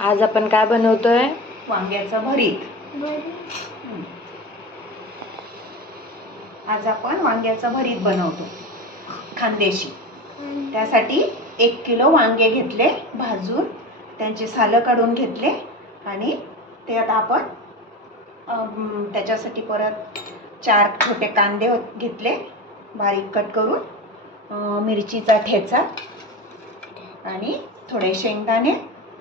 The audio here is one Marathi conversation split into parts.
आज आपण काय बनवतोय? वांग्याचं भरीत. आज आपण वांग्याचं भरीत बनवतो खानदेशी. त्यासाठी 1 किलो वांगे घेतले भाजून, त्यांचे सालं काढून घेतले आणि त्यात आपण त्याच्यासाठी परत 4 छोटे कांदे घेतले बारीक कट करून, मिरचीचा ठेचा आणि थोडे शेंगदाणे,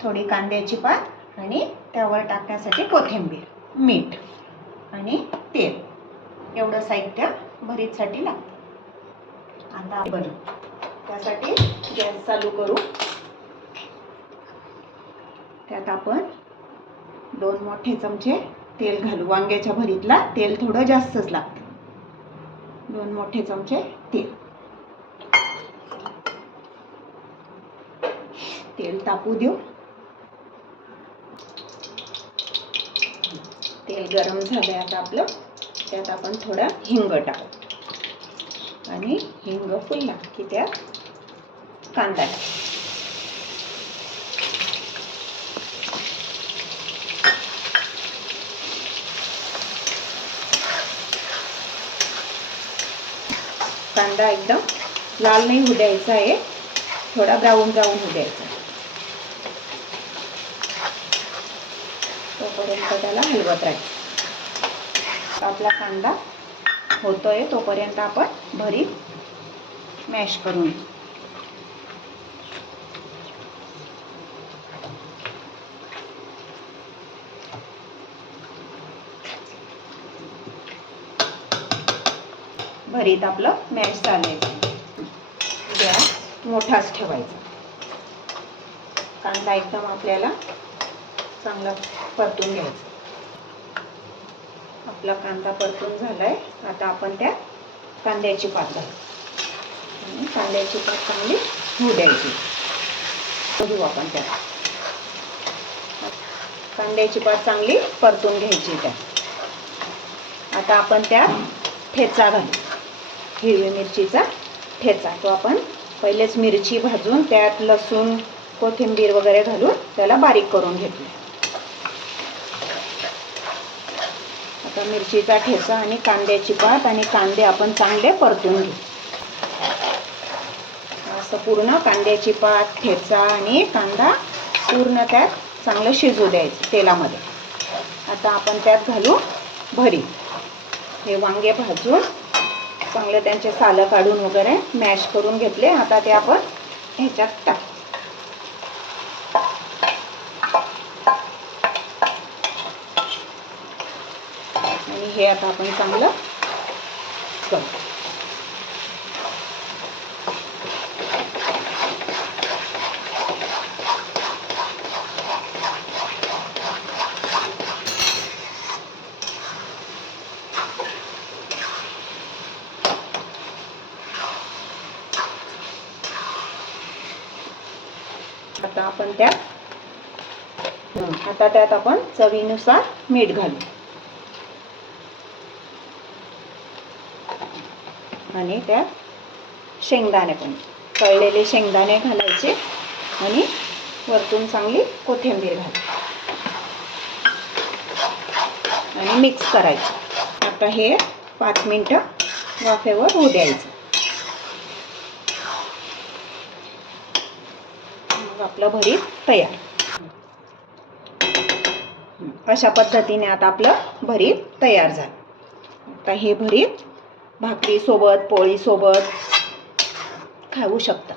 थोडी कांद्याची पात आणि त्यावर टाकण्यासाठी कोथिंबीर, मीठ आणि तेल. एवढं साहित्य भरीतसाठी लागतं. आता बनवू. त्यासाठी गॅस चालू करू. त्यात आपण 2 मोठे चमचे तेल घालू. वांग्याच्या भरीतला तेल थोडं जास्तच लागतं. 2 मोठे चमचे तेल. तेल तापू देऊ. तेल गरम झालंय आता आपलं. त्यात आपण थोडा हिंग टाकू आणि हिंग फुलला की त्यात कांदा टाकू. कांदा एकदम लाल नाही होऊ द्यायचा आहे, थोडा ब्राऊन होऊ द्यायचा. तोपर्यंत त्याला हलवत राहायचं. आपला कांदा होतोय तोपर्यंत आपण भरीत मॅश करून घेऊ. भरीत आपलं मॅश झालंय. गॅस मोठाच ठेवायचा. कांदा एकदम आपल्याला चांगला परतून घ्यायचा. आपला कांदा परतून झालाय. आता आपण त्यात कांद्याची पात घालू आणि कांद्याची पात चांगली होऊ द्यायची. बघू आपण त्यात कांद्याची पात चांगली परतून घ्यायची. त्यात आता आपण त्यात ठेचा घालू. हिरवी मिरचीचा ठेचा. तो आपण पहिलेच मिरची भाजून त्यात लसूण, कोथिंबीर वगैरे घालून त्याला बारीक करून घेतलं. आता मिरचीचा ठेचा आणि कांद्याची पात आणि कांदे आपण चांगले परतून घेऊ. असं पूर्ण कांद्याची पात, ठेचा आणि कांदा पूर्ण त्यात चांगलं शिजू द्यायचं तेलामध्ये. आता आपण त्यात घालू भरीत. हे वांगे भाजून चांगले त्यांचे सालं काढून वगैरे मॅश करून घेतले. आता ते आपण ह्याच्यात टाकू. आणि हे आता आपण चांगलं करू. आता आपण त्यात आपण चवीनुसार मीठ घालू आणि त्यात शेंगदाणे पण तळलेले शेंगदाणे घालायचे आणि वरतून चांगली कोथिंबीर घालायची आणि मिक्स करायचं. आता हे 5 मिनिटं वाफेवर होऊ द्यायचं. आपलं भरीत तयार. अशा पद्धतीने आता आपलं भरीत तयार झालं. आता हे भरीत भाकरी सोबत, पोळी सोबत खाऊ शकता.